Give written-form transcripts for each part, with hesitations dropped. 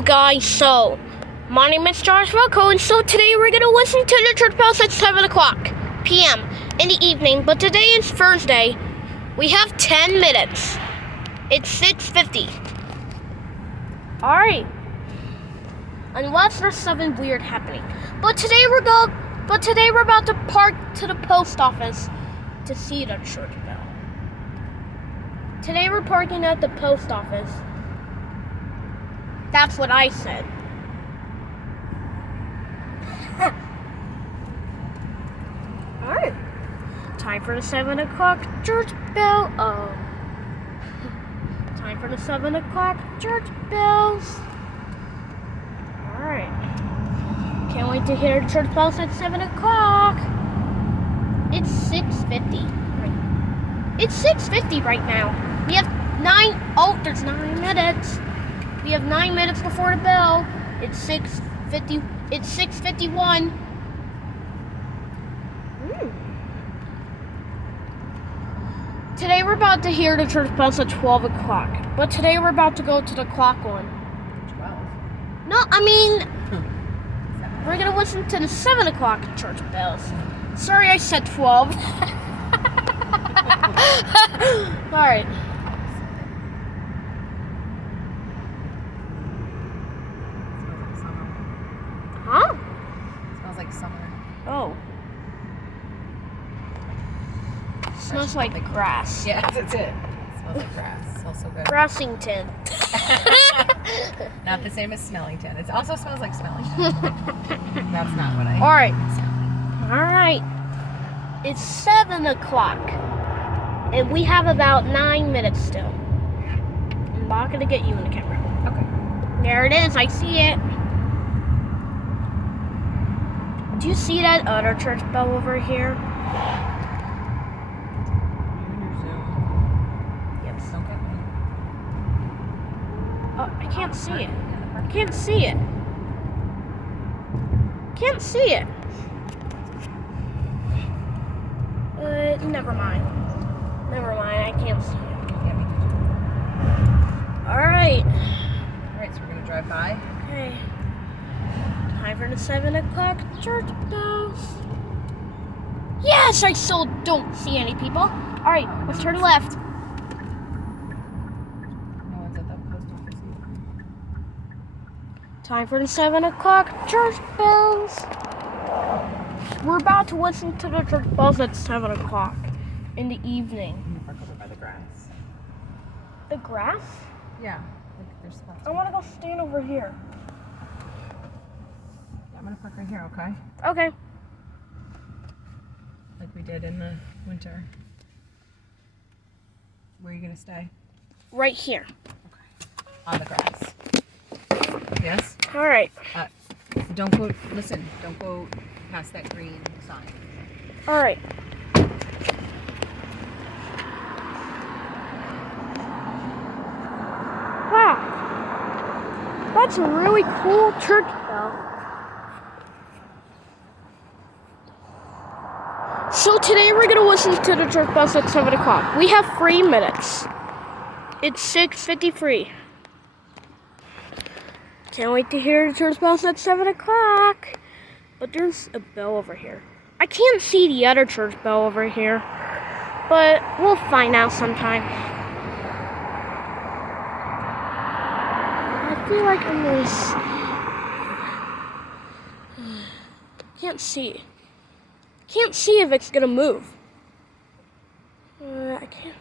Hello guys, so my name is Josh Rocco, and so today we're going to listen to the church bells at 7 o'clock p.m. in the evening, but today is Thursday. We have 10 minutes. It's 6:50. Alright. Unless there's something weird happening. But today we're about to park to the post office to see the church bell. Today we're parking at the post office. That's what I said. Alright. Time for the 7 o'clock church bell. Oh. Time for the 7 o'clock church bells. Alright. Can't wait to hear the church bells at 7 o'clock. It's 6:50. It's 6:50 right now. We have there's 9 minutes. We have 9 minutes before the bell. It's 6:50. It's 6:51. Today we're about to hear the church bells at 12 o'clock. But today we're about to go to the clock one. 12? No, I mean, we're going to listen to the 7 o'clock church bells. Sorry I said 12. Alright. Huh? Smells like summer. Oh. Smells like grass. Yeah, that's it. Smells like grass. Smells so good. Grassington. Not the same as Smellington. It also smells like Smellington. That's not what I. Alright. Alright. It's 7 o'clock. And we have about 9 minutes still. I'm not going to get you in the camera. Okay. There it is. I see it. Do you see that other church bell over here? Yep. Don't get me. Oh, I can't see it. I can't see it. Can't see it. Never mind. Never mind. I can't see it. Get me. Alright. Alright, so we're gonna drive by. Okay. Time for the 7 o'clock church bells. Yes, I still don't see any people. Alright, let's turn left. No one's at the post office either. Time for the 7 o'clock church bells. We're about to listen to the church bells at 7 o'clock in the evening. I'm gonna park over by the grass. The grass? Yeah. Like there's spots. I want to go stand over here. Yeah, I'm gonna park right here, okay? Okay. Like we did in the winter. Where are you gonna stay? Right here. Okay. On the grass. Yes? Alright. Don't go past that green sign. Alright. Wow. That's a really cool church bell. So today we're going to listen to the church bells at 7 o'clock. We have 3 minutes. It's 6:53. Can't wait to hear the church bells at 7 o'clock. But there's a bell over here. I can't see the other church bell over here. But we'll find out sometime. I feel like I'm going to... Can't see. Can't see if it's going to move. I can't...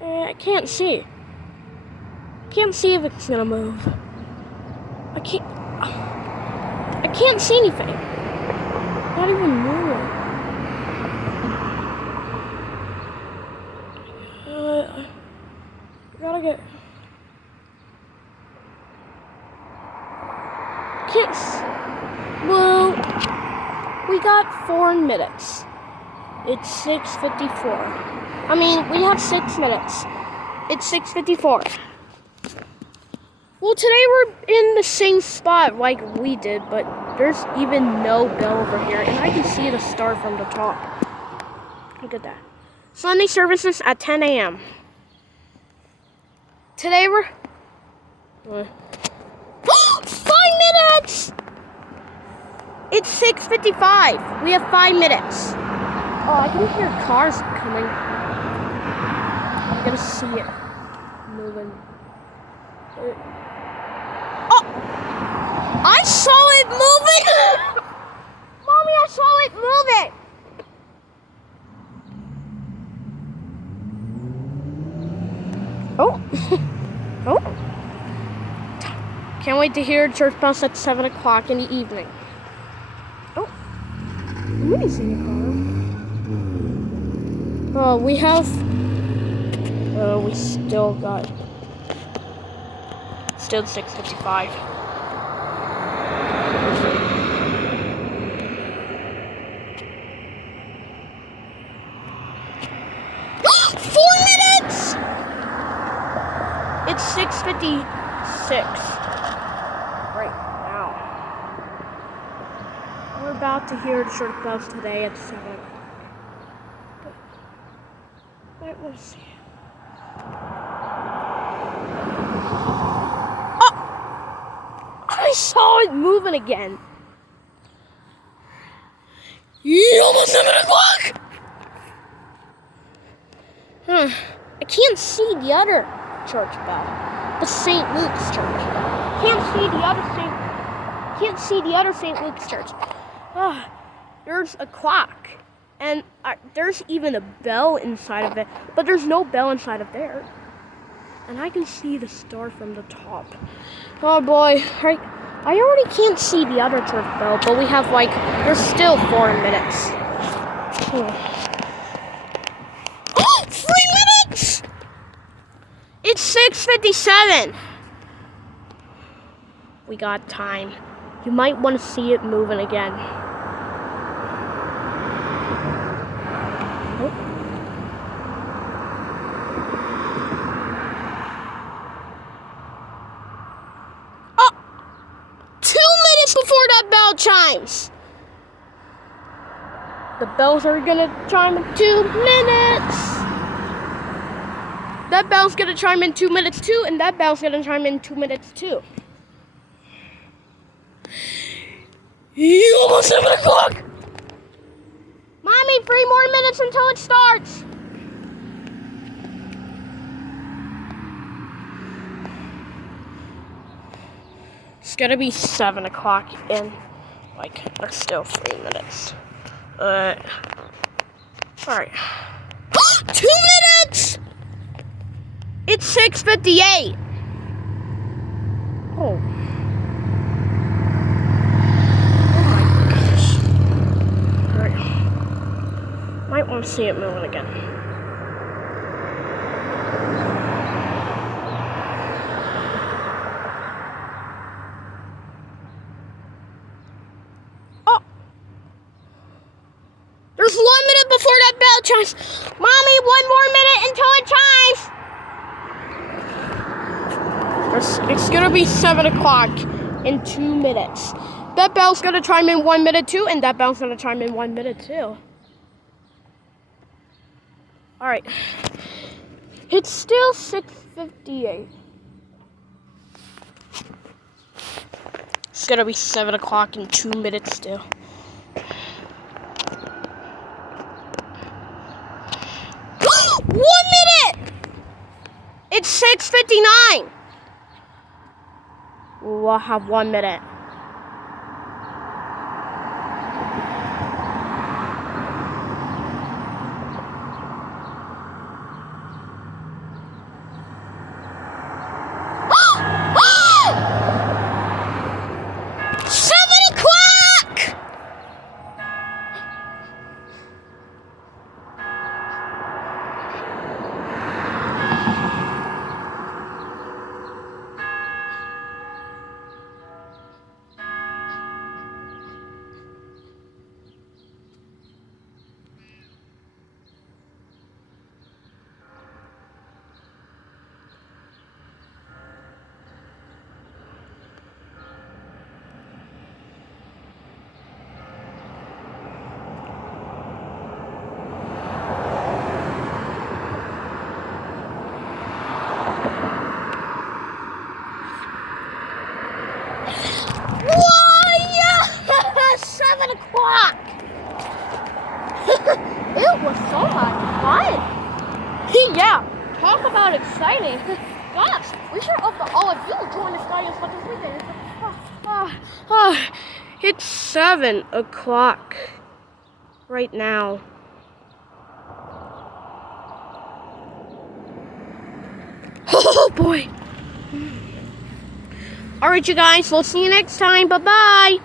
I can't see. Can't see if it's going to move. I can't see anything. Not even moving. Gotta get. Well, we got 4 minutes. It's 6:54. I mean, we have 6 minutes. It's 6:54. Well, today we're in the same spot like we did, but there's even no bell over here, and I can see the star from the top. Look at that. Sunday services at 10 a.m. Today 5 minutes! It's 6:55. We have 5 minutes. Oh, I can hear cars coming. I'm gonna see it moving. Oh! I saw it moving! Mommy, I saw it moving! Oh. Oh. Can't wait to hear church bells at 7 o'clock in the evening. Oh. Amazing car. Oh, we have... Oh, we still got... Still 6:55. It's 6:56 right now. We're about to hear the church bells today at 7 o'clock. But we'll see. Oh! I saw it moving again. Yeah, almost 7 o'clock! I can't see the other church bell, the St. Luke's church. Can't see the other St. Luke's church. There's a clock, and there's even a bell inside of it, but there's no bell inside of there. And I can see the star from the top. Oh boy, right? I already can't see the other church bell, but we have there's still 4 minutes. 3 minutes! It's 6:57. We got time. You might want to see it moving again. Oh. Oh! 2 minutes before that bell chimes. The bells are gonna chime in 2 minutes. That bell's gonna chime in 2 minutes too, and that bell's gonna chime in 2 minutes too. You almost 7 o'clock! Mommy, 3 more minutes until it starts. It's gonna be 7 o'clock in there's still 3 minutes. Alright. 2 minutes! It's 6:58. Oh. Oh my gosh. Alright. Might want to see it moving again. Oh. There's 1 minute before that bell chimes. Mommy, 1 more minute until it chimes. It's gonna be 7 o'clock in 2 minutes. That bell's gonna chime in 1 minute too, and that bell's gonna chime in 1 minute too. Alright. It's still 6:58. It's gonna be 7 o'clock in 2 minutes still. One minute! It's 6:59. We'll have 1 minute. It was so much fun. Yeah, talk about exciting. Gosh, we should hope that all of you join us guys as much as we did. It's 7 o'clock right now. Oh boy. All right, you guys, we'll see you next time. Bye-bye.